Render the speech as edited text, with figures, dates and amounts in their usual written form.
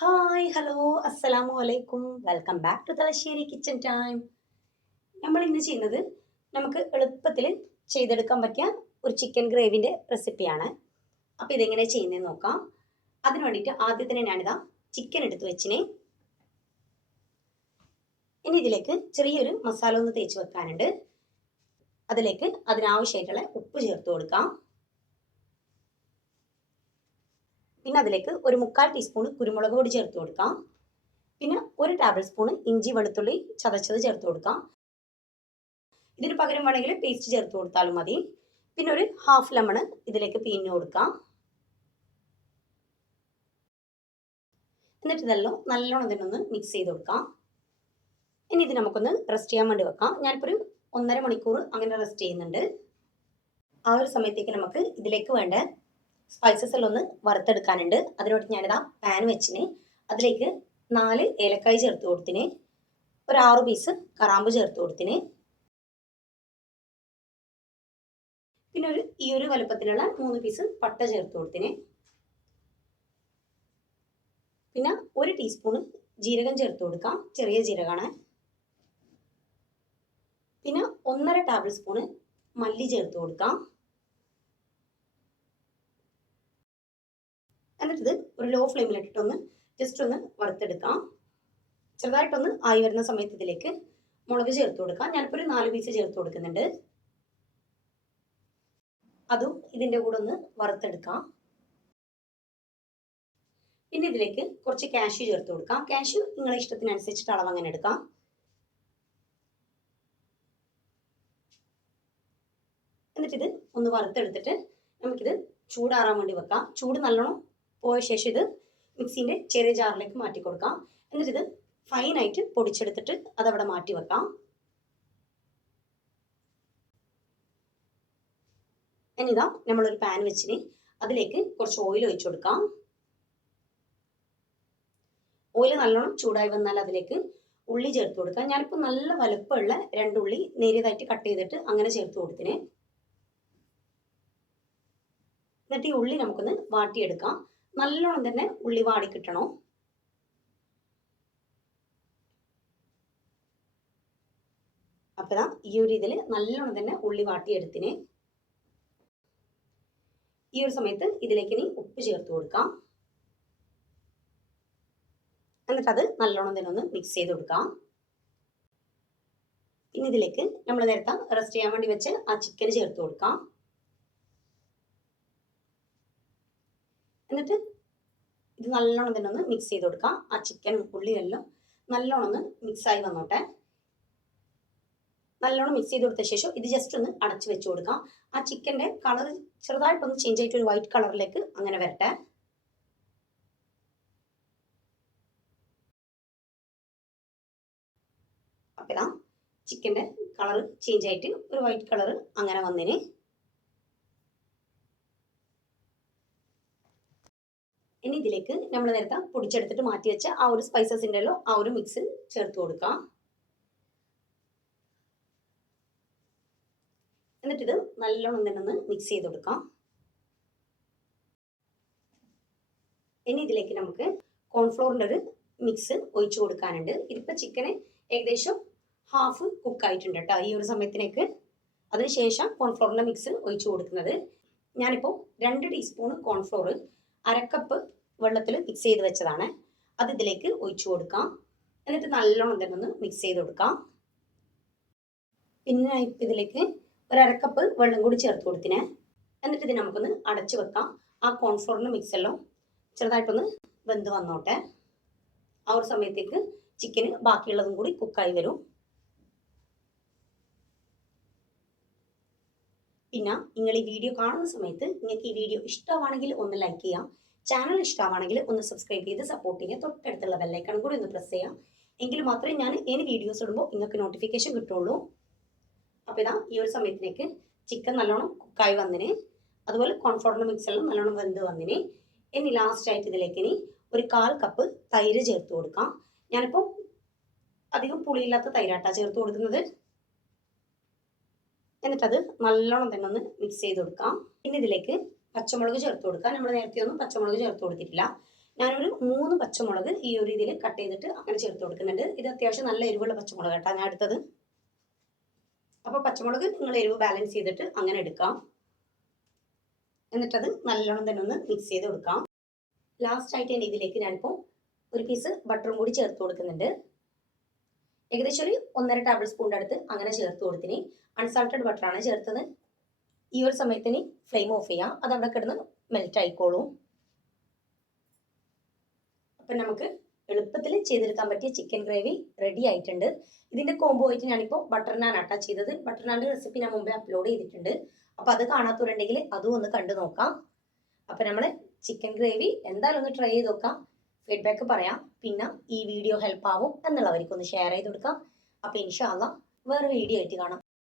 Hi hello അസ്സലാമു അലൈക്കും welcome back to Thalassery kitchen time. നമ്മൾ ഇന്ന് ചെയ്യുന്നത് നമുക്ക് എളുപ്പത്തിൽ ചെയ്തെടുക്കാൻ പറ്റിയ ഒരു ചിക്കൻ ഗ്രേവിൻ്റെ റെസിപ്പിയാണ്. അപ്പോൾ ഇതെങ്ങനെ ചെയ്യുന്നതെന്ന് നോക്കാം. അതിന് വേണ്ടിയിട്ട് ആദ്യം തന്നെ ഞാനിതാ ചിക്കൻ എടുത്ത് വെച്ചിനെ. ഇനി ഇതിലേക്ക് ചെറിയൊരു മസാല ഒന്ന് തേച്ച് വെക്കാനുണ്ട്. അതിലേക്ക് അതിനാവശ്യമായിട്ടുള്ള ഉപ്പ് ചേർത്ത് കൊടുക്കാം. പിന്നെ അതിലേക്ക് ഒരു 1/4 ടീസ്പൂൺ കുരുമുളക് പൊടി ചേർത്ത് കൊടുക്കാം. പിന്നെ ഒരു ടേബിൾ സ്പൂൺ ഇഞ്ചി വെളുത്തുള്ളി ചതച്ചത് ചേർത്ത് കൊടുക്കാം. ഇതിന് പകരം വേണമെങ്കിൽ പേസ്റ്റ് ചേർത്ത് കൊടുത്താലും മതി. പിന്നെ ഒരു ഹാഫ് ലെമൺ ഇതിലേക്ക് പിഴിഞ്ഞ് കൊടുക്കാം. എന്നിട്ട് ഇതെല്ലാം നല്ലോണം ഇതിനൊന്ന് മിക്സ് ചെയ്ത് കൊടുക്കാം. ഇനി ഇത് നമുക്കൊന്ന് റെസ്റ്റ് ചെയ്യാൻ വേണ്ടി വെക്കാം. ഞാനിപ്പോൾ ഒരു 1.5 മണിക്കൂർ അങ്ങനെ റെസ്റ്റ് ചെയ്യുന്നുണ്ട്. ആ ഒരു സമയത്തേക്ക് നമുക്ക് ഇതിലേക്ക് വേണ്ട സ്പൈസസ് എല്ലാം ഒന്ന് വറുത്തെടുക്കാനുണ്ട്. അതിനോട്ട് ഞാനിതാ പാൻ വെച്ചിന്. അതിലേക്ക് 4 ഏലക്കായ് ചേർത്ത് കൊടുത്തിന്. ഒരു 6 പീസ് കറാമ്പ് ചേർത്ത് കൊടുത്തിന്. പിന്നെ ഈ ഒരു വലുപ്പത്തിലുള്ള 3 പീസ് പട്ട ചേർത്ത് കൊടുത്തിന്. പിന്നെ 1 ടീസ്പൂൺ ജീരകം ചേർത്ത് കൊടുക്കാം, ചെറിയ ജീരകമാണ്. പിന്നെ 1.5 ടേബിൾ സ്പൂൺ മല്ലി ചേർത്ത് കൊടുക്കാം. എന്നിട്ടിത് ഒരു ലോ ഫ്ലെയിമിലിട്ടിട്ടൊന്ന് ജസ്റ്റ് ഒന്ന് വറുത്തെടുക്കാം. ചെറുതായിട്ടൊന്ന് ആയി വരുന്ന സമയത്ത് ഇതിലേക്ക് മുളക് ചേർത്ത് കൊടുക്കാം. ഞാനിപ്പോൾ ഒരു 4 പീസ് ചേർത്ത് കൊടുക്കുന്നുണ്ട്. അതും ഇതിൻ്റെ കൂടെ ഒന്ന് വറുത്തെടുക്കാം. പിന്നെ ഇതിലേക്ക് കുറച്ച് കാഷ്യൂ ചേർത്ത് കൊടുക്കാം. കാഷ്യൂ നിങ്ങളെ ഇഷ്ടത്തിനനുസരിച്ചിട്ട് അളവ് അങ്ങനെ എടുക്കാം. എന്നിട്ടിത് ഒന്ന് വറുത്തെടുത്തിട്ട് നമുക്കിത് ചൂടാറാൻ വേണ്ടി വെക്കാം. ചൂട് നല്ലോണം പോയ ശേഷം ഇത് മിക്സീൻ്റെ ചെറിയ ജാറിലേക്ക് മാറ്റി കൊടുക്കാം. എന്നിട്ടിത് ഫൈനായിട്ട് പൊടിച്ചെടുത്തിട്ട് അതവിടെ മാറ്റി വെക്കാം. എന്നിതാ നമ്മളൊരു പാൻ വെച്ചിന്. അതിലേക്ക് കുറച്ച് ഓയിൽ ഒഴിച്ചു കൊടുക്കാം. ഓയിൽ നല്ലോണം ചൂടായി വന്നാൽ അതിലേക്ക് ഉള്ളി ചേർത്ത് കൊടുക്കാം. ഞാനിപ്പോൾ നല്ല വലുപ്പമുള്ള 2 ഉള്ളി നേരിയതായിട്ട് കട്ട് ചെയ്തിട്ട് അങ്ങനെ ചേർത്ത് കൊടുത്തിന്. എന്നിട്ട് ഈ ഉള്ളി നമുക്കൊന്ന് വാട്ടിയെടുക്കാം. നല്ലോണം തന്നെ ഉള്ളി വാടി കിട്ടണോ. അപ്പം ഈ ഒരു ഇതിൽ നല്ലോണം തന്നെ ഉള്ളി വാട്ടിയെടുത്തിന്. ഈ ഒരു സമയത്ത് ഇതിലേക്ക് ഇനി ഉപ്പ് ചേർത്ത് കൊടുക്കാം. എന്നിട്ട് അത് നല്ലോണം തന്നെ ഒന്ന് മിക്സ് ചെയ്ത് കൊടുക്കാം. പിന്നെ ഇതിലേക്ക് നമ്മൾ നേരത്തെ റെസ്റ്റ് ചെയ്യാൻ വേണ്ടി വെച്ച് ആ ചിക്കൻ ചേർത്ത് കൊടുക്കാം. എന്നിട്ട് ഇത് നല്ലോണം തന്നെ ഒന്ന് മിക്സ് ചെയ്ത് കൊടുക്കാം. ആ ചിക്കനും ഉള്ളിയെല്ലാം നല്ലോണം ഒന്ന് മിക്സായി വന്നോട്ടെ. നല്ലോണം മിക്സ് ചെയ്ത് കൊടുത്ത ശേഷം ഇത് ജസ്റ്റ് ഒന്ന് അടച്ചു വെച്ച് കൊടുക്കാം. ആ ചിക്കൻ്റെ കളർ ചെറുതായിട്ടൊന്ന് ചേഞ്ച് ആയിട്ട് ഒരു വൈറ്റ് കളറിലേക്ക് അങ്ങനെ വരട്ടെ. അപ്പം ഇതാ ചിക്കൻ്റെ കളർ ചേഞ്ച് ആയിട്ട് ഒരു വൈറ്റ് കളർ അങ്ങനെ വന്നതിന്. ഇനി ഇതിലേക്ക് നമ്മൾ നേരത്തെ പൊടിച്ചെടുത്തിട്ട് മാറ്റി വെച്ച ആ ഒരു സ്പൈസസിൻ്റെ ആ ഒരു മിക്സ് ചേർത്ത് കൊടുക്കാം. എന്നിട്ടിത് നല്ലോണം തന്നെ ഒന്ന് മിക്സ് ചെയ്ത് കൊടുക്കാം. ഇനി ഇതിലേക്ക് നമുക്ക് കോൺഫ്ലോറിൻ്റെ ഒരു മിക്സ് ഒഴിച്ചു കൊടുക്കാനുണ്ട്. ഇതിപ്പോൾ ചിക്കന് ഏകദേശം ഹാഫ് കുക്കായിട്ടുണ്ട് കേട്ടോ ഈ ഒരു സമയത്തിലേക്ക്. അതിനുശേഷം കോൺഫ്ലോറിൻ്റെ മിക്സ് ഒഴിച്ചു കൊടുക്കുന്നത്. ഞാനിപ്പോൾ 2 ടീസ്പൂൺ കോൺഫ്ലോർ 1/2 കപ്പ് വെള്ളത്തിൽ മിക്സ് ചെയ്ത് വെച്ചതാണ്. അത് ഇതിലേക്ക് ഒഴിച്ചു കൊടുക്കാം. എന്നിട്ട് നല്ലോണം തന്നെ ഒന്ന് മിക്സ് ചെയ്ത് കൊടുക്കാം. പിന്നെ ഇതിലേക്ക് ഒരു 1/2 കപ്പ് വെള്ളം കൂടി ചേർത്ത് കൊടുത്തിനെ. എന്നിട്ട് ഇത് നമുക്കൊന്ന് അടച്ചു വെക്കാം. ആ കോൺഫ്ലോറിൻ്റെ മിക്സെല്ലാം ചെറുതായിട്ടൊന്ന് വെന്ത് വന്നോട്ടെ. ആ ഒരു സമയത്തേക്ക് ചിക്കന് ബാക്കിയുള്ളതും കൂടി കുക്കായി വരും. പിന്നെ നിങ്ങൾ ഈ വീഡിയോ കാണുന്ന സമയത്ത് നിങ്ങൾക്ക് ഈ വീഡിയോ ഇഷ്ടമാണെങ്കിൽ ഒന്ന് ലൈക്ക് ചെയ്യാം. ചാനൽ ഇഷ്ടമാണെങ്കിൽ ഒന്ന് സബ്സ്ക്രൈബ് ചെയ്ത് സപ്പോർട്ട് ചെയ്യുക. തൊട്ടടുത്തുള്ള ബെല്ലൈക്കൺ കൂടി ഒന്ന് പ്രസ് ചെയ്യാം. എങ്കിൽ മാത്രമേ ഞാൻ വീഡിയോസ് ഇടുമ്പോൾ നിങ്ങൾക്ക് നോട്ടിഫിക്കേഷൻ കിട്ടുള്ളൂ. അപ്പോൾ ഇതാ ഈ ഒരു സമയത്തിലേക്ക് ചിക്കൻ നല്ലോണം കുക്കായി വന്നിന്. അതുപോലെ കോൺഫ്ലോറിൻ്റെ മിക്സെല്ലാം നല്ലോണം വെന്ത് വന്നിന്. ഇനി ലാസ്റ്റായിട്ട് ഇതിലേക്ക് ഇനി ഒരു 1/4 കപ്പ് തൈര് ചേർത്ത് കൊടുക്കാം. ഞാനിപ്പോൾ അധികം പുളിയില്ലാത്ത തൈരാട്ടാണ് ചേർത്ത് കൊടുക്കുന്നത്. എന്നിട്ടത് നല്ലോണം തന്നെ ഒന്ന് മിക്സ് ചെയ്ത് കൊടുക്കാം. പിന്നെ ഇതിലേക്ക് പച്ചമുളക് ചേർത്ത് കൊടുക്കാം. നമ്മൾ നേരത്തെ ഒന്നും പച്ചമുളക് ചേർത്ത് കൊടുത്തിട്ടില്ല. ഞാനൊരു 3 പച്ചമുളക് ഈ ഒരു ഇതിൽ കട്ട് ചെയ്തിട്ട് അങ്ങനെ ചേർത്ത് കൊടുക്കുന്നുണ്ട്. ഇത് അത്യാവശ്യം നല്ല എരിവുള്ള പച്ചമുളക് കേട്ടോ ഞാൻ എടുത്തത്. അപ്പോൾ പച്ചമുളക് നിങ്ങൾ എരിവ് ബാലൻസ് ചെയ്തിട്ട് അങ്ങനെ എടുക്കാം. എന്നിട്ടത് നല്ലോണം തന്നെ ഒന്ന് മിക്സ് ചെയ്ത് കൊടുക്കാം. ലാസ്റ്റ് ആയിട്ട് തന്നെ ഇതിലേക്ക് ഞാനിപ്പോൾ ഒരു പീസ് ബട്ടറും കൂടി ചേർത്ത് കൊടുക്കുന്നുണ്ട്. ഏകദേശം ഒരു 1.5 ടേബിൾ സ്പൂണിൻ്റെ അടുത്ത് അങ്ങനെ ചേർത്ത് കൊടുത്തിന്. അൺസാൾട്ടഡ് ബട്ടറാണ് ചേർത്തത്. ഈ ഒരു സമയത്തിന് ഫ്ലെയിം ഓഫ് ചെയ്യാം, അത് അവിടെ കിടന്ന് മെൽറ്റ് ആയിക്കോളും. അപ്പം നമുക്ക് എളുപ്പത്തിൽ ചെയ്തെടുക്കാൻ പറ്റിയ ചിക്കൻ ഗ്രേവി റെഡി ആയിട്ടുണ്ട്. ഇതിൻ്റെ കോംബോ ആയിട്ട് ഞാനിപ്പോൾ ബട്ടർ നാൻ ആട്ടാ ചെയ്തത്. ബട്ടർ നാൻ്റെ റെസിപ്പി ഞാൻ മുമ്പേ അപ്ലോഡ് ചെയ്തിട്ടുണ്ട്. അപ്പോൾ അത് കാണാത്തവരുണ്ടെങ്കിൽ അതും ഒന്ന് കണ്ടു നോക്കാം. അപ്പോൾ നമ്മൾ ചിക്കൻ ഗ്രേവി എന്തായാലും ഒന്ന് ട്രൈ ചെയ്ത് നോക്കാം, ഫീഡ്ബാക്ക് പറയാം. പിന്നെ ഈ വീഡിയോ ഹെൽപ്പ് ആവും എന്നുള്ളവർക്കൊന്ന് ഷെയർ ചെയ്ത് കൊടുക്കാം. അപ്പോൾ ഇൻഷാ അല്ലാഹ് വേറെ വീഡിയോ ആയിട്ട് കാണാം.